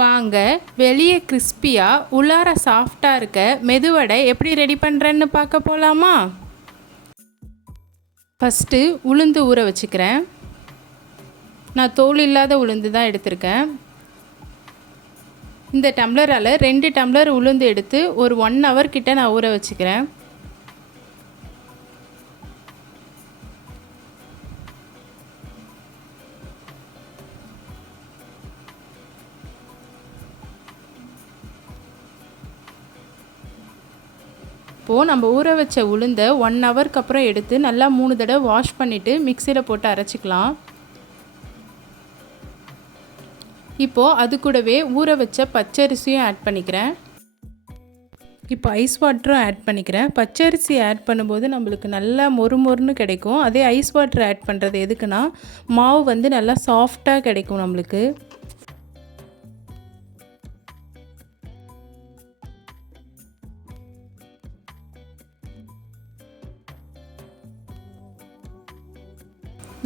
வாங்க வெளியே கிறிஸ்பியாக உள்ளார சாஃப்டாக இருக்க மெதுவடை எப்படி ரெடி பண்ணுறேன்னு பார்க்க போகலாமா ஃபஸ்ட்டு உளுந்து ஊற வச்சுக்கிறேன். நான் தோல் இல்லாத உளுந்து தான் எடுத்திருக்கேன். இந்த டம்ளரால் ரெண்டு டம்ளர் உளுந்து எடுத்து ஒரு ஒன் ஹவர் கிட்ட நான் ஊற வச்சுக்கிறேன். இப்போது நம்ம ஊற வச்ச உளுந்தை ஒன் ஹவருக்கு அப்புறம் எடுத்து நல்லா மூணு தடவை வாஷ் பண்ணிவிட்டு மிக்சியில் போட்டு அரைச்சிக்கலாம். இப்போது அது கூடவே ஊற வச்ச பச்சரிசியும் ஆட் பண்ணிக்கிறேன். இப்போ ஐஸ் வாட்டரும் ஆட் பண்ணிக்கிறேன். பச்சரிசி ஆட் பண்ணும்போது நம்மளுக்கு நல்லா மொறு மொறுன்னு கிடைக்கும். அதே ஐஸ் வாட்டர் ஆட் பண்ணுறது எதுக்குன்னா மாவு வந்து நல்லா சாஃப்டாக கிடைக்கும் நம்மளுக்கு.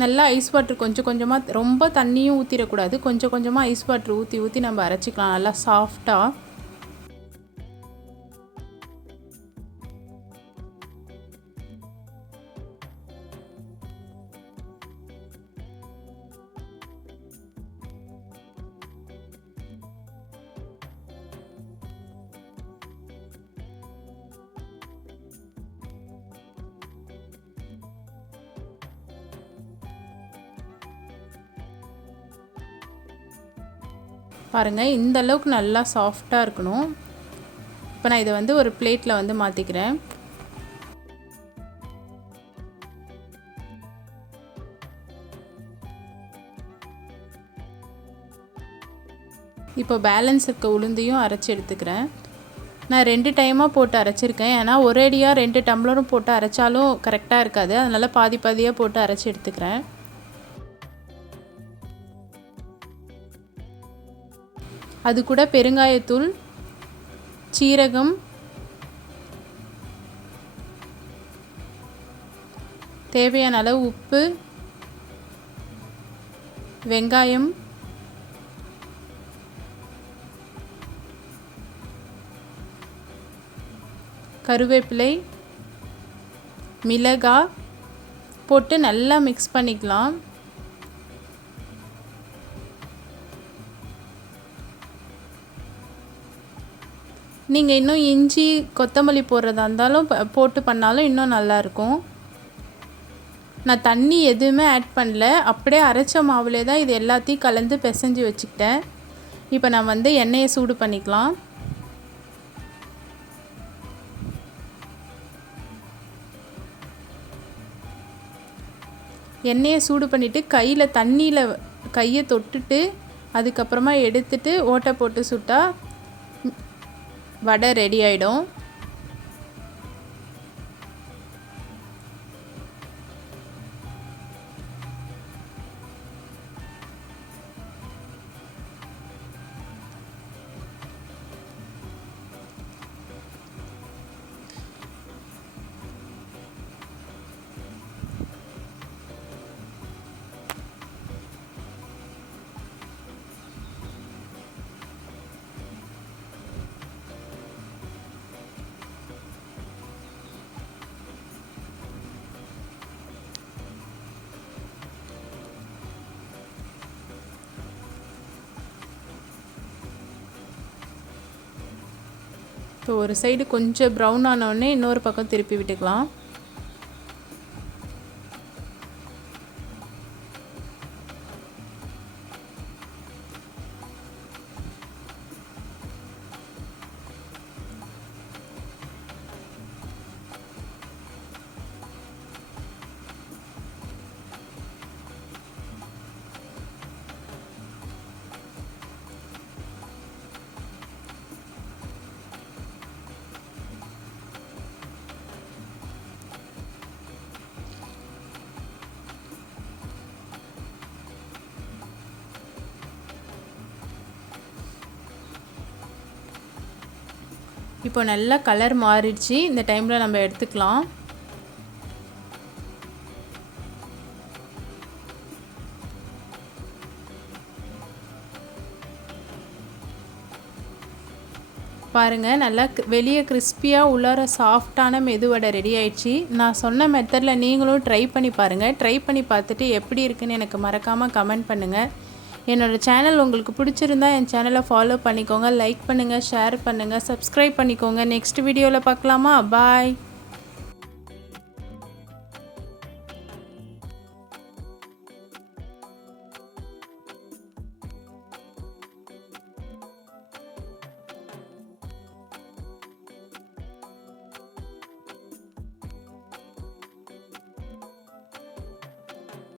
நல்லா ஐஸ் வாட்டர் கொஞ்சம் கொஞ்சமாக ரொம்ப தண்ணியும் ஊற்றிடக்கூடாது கொஞ்சம் கொஞ்சமாக ஐஸ் வாட்டர் ஊற்றி ஊற்றி நம்ம அரைச்சிக்கலாம். நல்லா சாஃப்டாக பாருங்கள் இந்த அளவுக்கு நல்லா சாஃப்டாக இருக்கணும். இப்போ நான் இதை வந்து ஒரு பிளேட்டில் வந்து மாற்றிக்கிறேன் இப்போ பேலன்ஸ் இருக்க உளுந்தையும் அரைச்சி எடுத்துக்கிறேன். நான் ரெண்டு டைமாக போட்டு அரைச்சிருக்கேன். ஏன்னா ஒரேடியாக ரெண்டு டம்ளரும் போட்டு அரைச்சாலும் கரெக்டாக இருக்காது. அதனால் பாதி பாதியாக போட்டு அரைச்சி எடுத்துக்கிறேன். அது கூட பெருங்காயத்தூள் சீரகம் தேவையான அளவு உப்பு வெங்காயம் கருவேப்பிலை மிளகாய் போட்டு நல்லா மிக்ஸ் பண்ணிக்கலாம். நீங்கள் இன்னும் இஞ்சி கொத்தமல்லி போடுறதா இருந்தாலும் போட்டு பண்ணாலும் இன்னும் நல்லாயிருக்கும். நான் தண்ணி எதுவுமே ஆட் பண்ணல. அப்படியே அரைச்ச மாவுலே தான் இது எல்லாத்தையும் கலந்து பிசைஞ்சு வச்சுக்கிட்டேன். இப்போ நான் வந்து எண்ணெயை சூடு பண்ணிக்கலாம். எண்ணெயை சூடு பண்ணிவிட்டு கையில் தண்ணியில் கையை தொட்டுட்டு அதுக்கப்புறமா எடுத்துட்டு ஓட்டை போட்டு சுட்டால் வடை ரெடி ஆகிடும் ஸோ ஒரு சைடு கொஞ்சம் ப்ரௌன் ஆனவுடனே இன்னொரு பக்கம் திருப்பி விட்டுக்கலாம். இப்போ நல்லா கலர் மாறிடுச்சு. இந்த டைமில் நம்ம எடுத்துக்கலாம். பாருங்கள் நல்லா வெளியே கிறிஸ்பியாக உள்ளார சாஃப்டான மெதுவடை ரெடி ஆயிடுச்சு. நான் சொன்ன மெத்தடில் நீங்களும் ட்ரை பண்ணி பாருங்கள் ட்ரை பண்ணி பார்த்துட்டு எப்படி இருக்குன்னு எனக்கு மறக்காமல் கமெண்ட் பண்ணுங்கள் என்னோடய சேனல் உங்களுக்கு பிடிச்சிருந்தா என் சேனலை ஃபாலோ பண்ணிக்கோங்க லைக் பண்ணுங்கள் ஷேர் பண்ணுங்கள் சப்ஸ்கிரைப் பண்ணிக்கோங்க. நெக்ஸ்ட் வீடியோவில் பார்க்கலாமா? பாய்